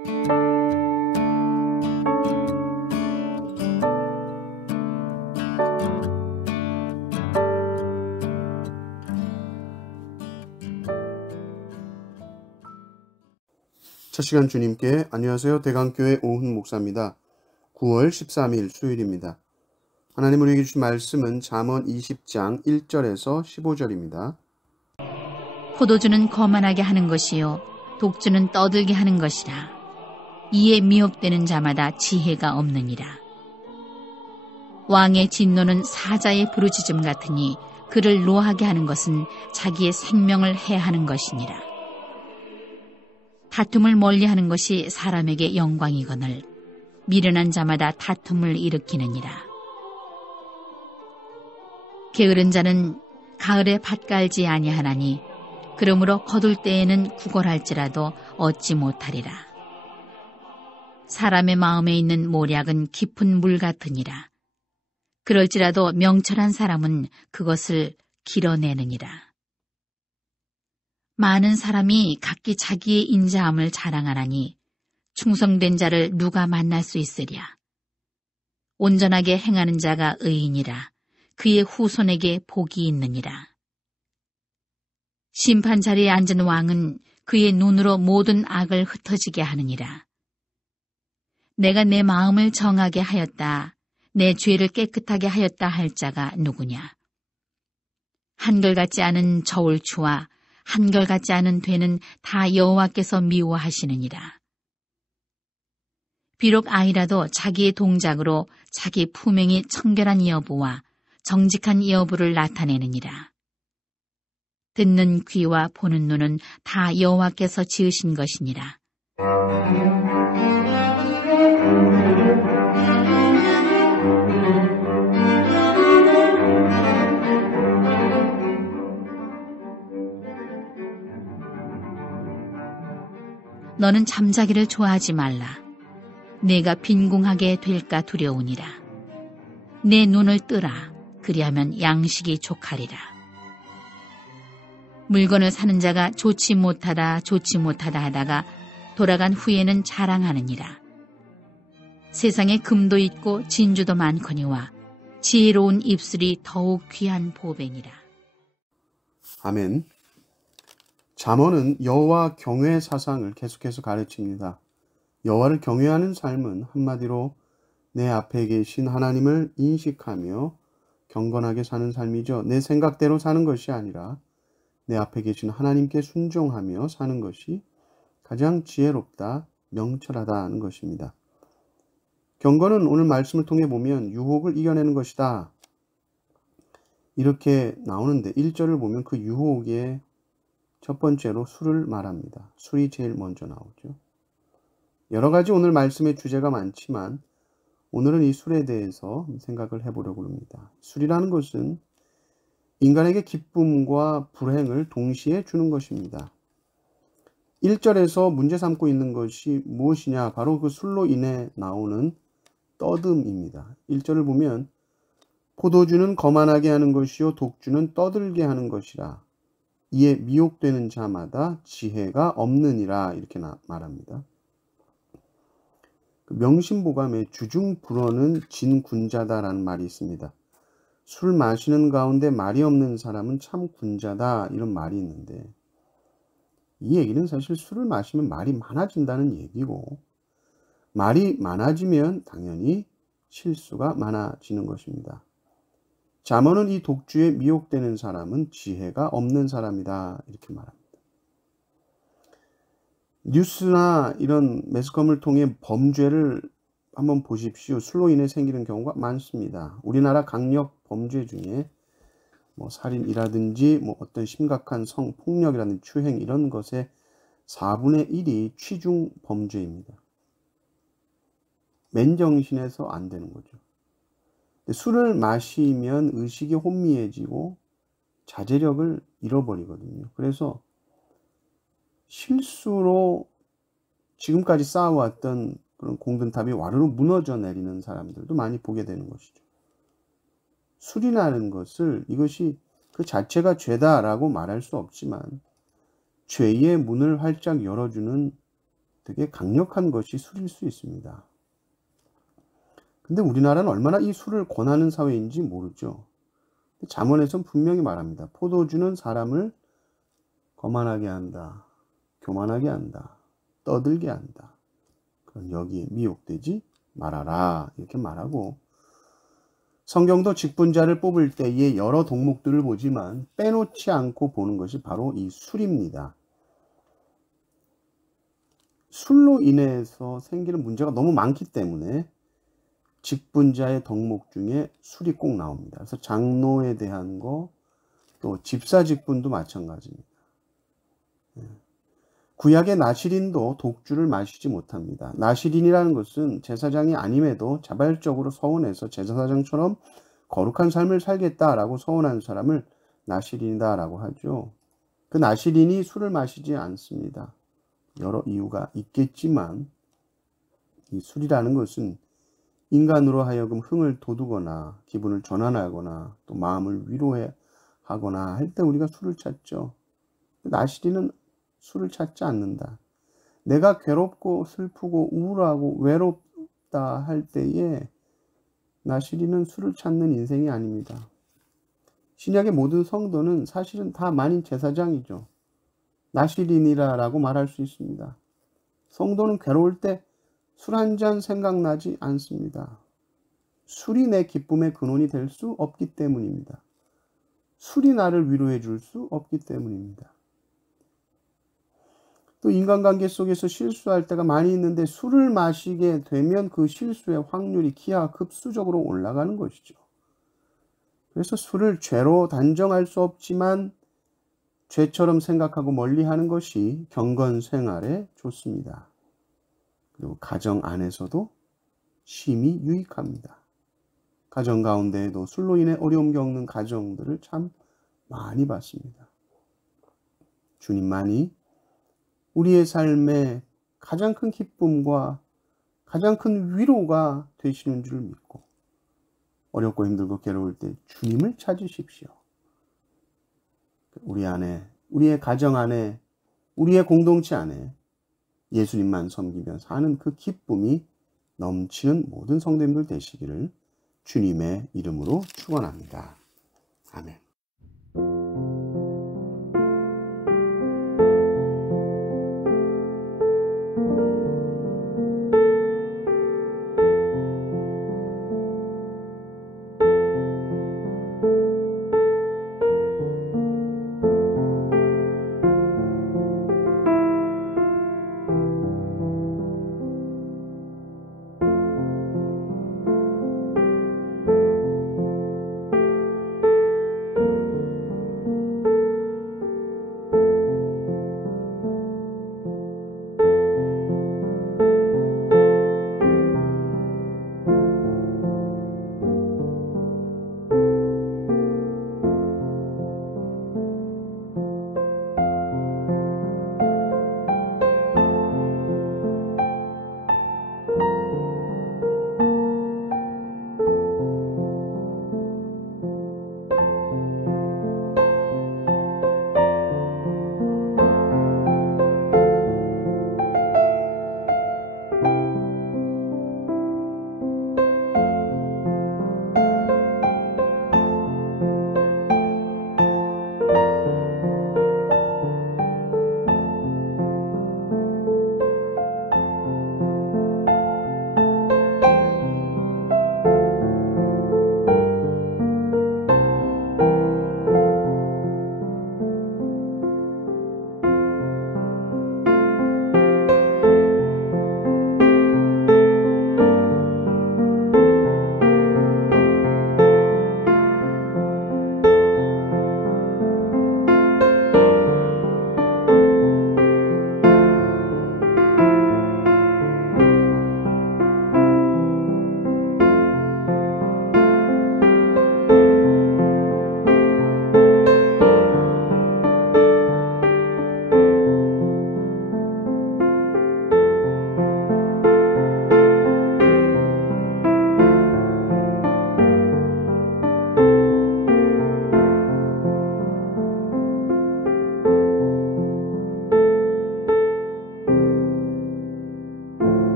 첫 시간 주님께 안녕하세요. 대강교회 오훈 목사입니다. 9월 13일 수요일입니다. 하나님 우리에게 주신 말씀은 잠언 20장 1절에서 15절입니다. 포도주는 거만하게 하는 것이요 독주는 떠들게 하는 것이라. 이에 미혹되는 자마다 지혜가 없느니라. 왕의 진노는 사자의 부르짖음 같으니 그를 노하게 하는 것은 자기의 생명을 해하는 것이니라. 다툼을 멀리하는 것이 사람에게 영광이거늘 미련한 자마다 다툼을 일으키느니라. 게으른 자는 가을에 밭 갈지 아니하나니 그러므로 거둘 때에는 구걸할지라도 얻지 못하리라. 사람의 마음에 있는 모략은 깊은 물 같으니라. 그럴지라도 명철한 사람은 그것을 길어내느니라. 많은 사람이 각기 자기의 인자함을 자랑하나니 충성된 자를 누가 만날 수 있으랴. 온전하게 행하는 자가 의인이라. 그의 후손에게 복이 있느니라. 심판 자리에 앉은 왕은 그의 눈으로 모든 악을 흩어지게 하느니라. 내가 내 마음을 정하게 하였다. 내 죄를 깨끗하게 하였다 할 자가 누구냐. 한결같지 않은 저울추와 한결같지 않은 되는 다 여호와께서 미워하시느니라. 비록 아이라도 자기의 동작으로 자기 품행이 청결한 여부와 정직한 여부를 나타내느니라. 듣는 귀와 보는 눈은 다 여호와께서 지으신 것이니라. 너는 잠자기를 좋아하지 말라. 내가 빈궁하게 될까 두려우니라. 내 눈을 뜨라. 그리하면 양식이 족하리라. 물건을 사는 자가 좋지 못하다 하다가 돌아간 후에는 자랑하느니라. 세상에 금도 있고 진주도 많거니와 지혜로운 입술이 더욱 귀한 보배니라. 아멘. 잠언은 여호와 경외 사상을 계속해서 가르칩니다. 여호와를 경외하는 삶은 한마디로 내 앞에 계신 하나님을 인식하며 경건하게 사는 삶이죠. 내 생각대로 사는 것이 아니라 내 앞에 계신 하나님께 순종하며 사는 것이 가장 지혜롭다, 명철하다는 것입니다. 경건은 오늘 말씀을 통해 보면 유혹을 이겨내는 것이다. 이렇게 나오는데 1절을 보면 그 유혹의 첫 번째로 술을 말합니다. 술이 제일 먼저 나오죠. 여러 가지 오늘 말씀의 주제가 많지만 오늘은 이 술에 대해서 생각을 해보려고 합니다. 술이라는 것은 인간에게 기쁨과 불행을 동시에 주는 것입니다. 1절에서 문제 삼고 있는 것이 무엇이냐? 바로 그 술로 인해 나오는 떠듦입니다. 1절을 보면 포도주는 거만하게 하는 것이요 독주는 떠들게 하는 것이라. 이에 미혹되는 자마다 지혜가 없느니라 이렇게 말합니다. 명심보감에 주중불허는 진군자다라는 말이 있습니다. 술 마시는 가운데 말이 없는 사람은 참 군자다 이런 말이 있는데 이 얘기는 사실 술을 마시면 말이 많아진다는 얘기고 말이 많아지면 당연히 실수가 많아지는 것입니다. 잠언은 이 독주에 미혹되는 사람은 지혜가 없는 사람이다 이렇게 말합니다. 뉴스나 이런 매스컴을 통해 범죄를 한번 보십시오. 술로 인해 생기는 경우가 많습니다. 우리나라 강력 범죄 중에 살인이라든지 어떤 심각한 성폭력이라든지 추행 이런 것의 4분의 1이 취중 범죄입니다. 맨정신에서 안 되는 거죠. 술을 마시면 의식이 혼미해지고 자제력을 잃어버리거든요. 그래서 실수로 지금까지 쌓아왔던 그런 공든탑이 와르르 무너져 내리는 사람들도 많이 보게 되는 것이죠. 술이라는 것을 이것이 그 자체가 죄다라고 말할 수 없지만 죄의 문을 활짝 열어주는 되게 강력한 것이 술일 수 있습니다. 근데 우리나라는 얼마나 이 술을 권하는 사회인지 모르죠. 잠언에선 분명히 말합니다. 포도주는 사람을 거만하게 한다, 교만하게 한다, 떠들게 한다. 그럼 여기에 미혹되지 말아라 이렇게 말하고, 성경도 직분자를 뽑을 때에 여러 동목들을 보지만 빼놓지 않고 보는 것이 바로 이 술입니다. 술로 인해서 생기는 문제가 너무 많기 때문에 직분자의 덕목 중에 술이 꼭 나옵니다. 그래서 장로에 대한 거, 또 집사 직분도 마찬가지입니다. 구약의 나시린도 독주를 마시지 못합니다. 나시린이라는 것은 제사장이 아님에도 자발적으로 서원해서 제사장처럼 거룩한 삶을 살겠다라고 서원한 사람을 나시린이다라고 하죠. 그 나시린이 술을 마시지 않습니다. 여러 이유가 있겠지만 이 술이라는 것은 인간으로 하여금 흥을 돋우거나 기분을 전환하거나 또 마음을 위로하거나 할 때 우리가 술을 찾죠. 나시린은 술을 찾지 않는다. 내가 괴롭고 슬프고 우울하고 외롭다 할 때에 나시린은 술을 찾는 인생이 아닙니다. 신약의 모든 성도는 사실은 다 만인 제사장이죠. 나시린이라고 말할 수 있습니다. 성도는 괴로울 때 술 한 잔 생각나지 않습니다. 술이 내 기쁨의 근원이 될 수 없기 때문입니다. 술이 나를 위로해 줄 수 없기 때문입니다. 또 인간관계 속에서 실수할 때가 많이 있는데 술을 마시게 되면 그 실수의 확률이 기하급수적으로 올라가는 것이죠. 그래서 술을 죄로 단정할 수 없지만 죄처럼 생각하고 멀리하는 것이 경건 생활에 좋습니다. 그리고 가정 안에서도 심히 유익합니다. 가정 가운데에도 술로 인해 어려움 겪는 가정들을 참 많이 봤습니다. 주님만이 우리의 삶에 가장 큰 기쁨과 가장 큰 위로가 되시는 줄 믿고 어렵고 힘들고 괴로울 때 주님을 찾으십시오. 우리 안에, 우리의 가정 안에, 우리의 공동체 안에 예수님만 섬기며 사는 그 기쁨이 넘치는 모든 성도님들 되시기를 주님의 이름으로 축원합니다. 아멘.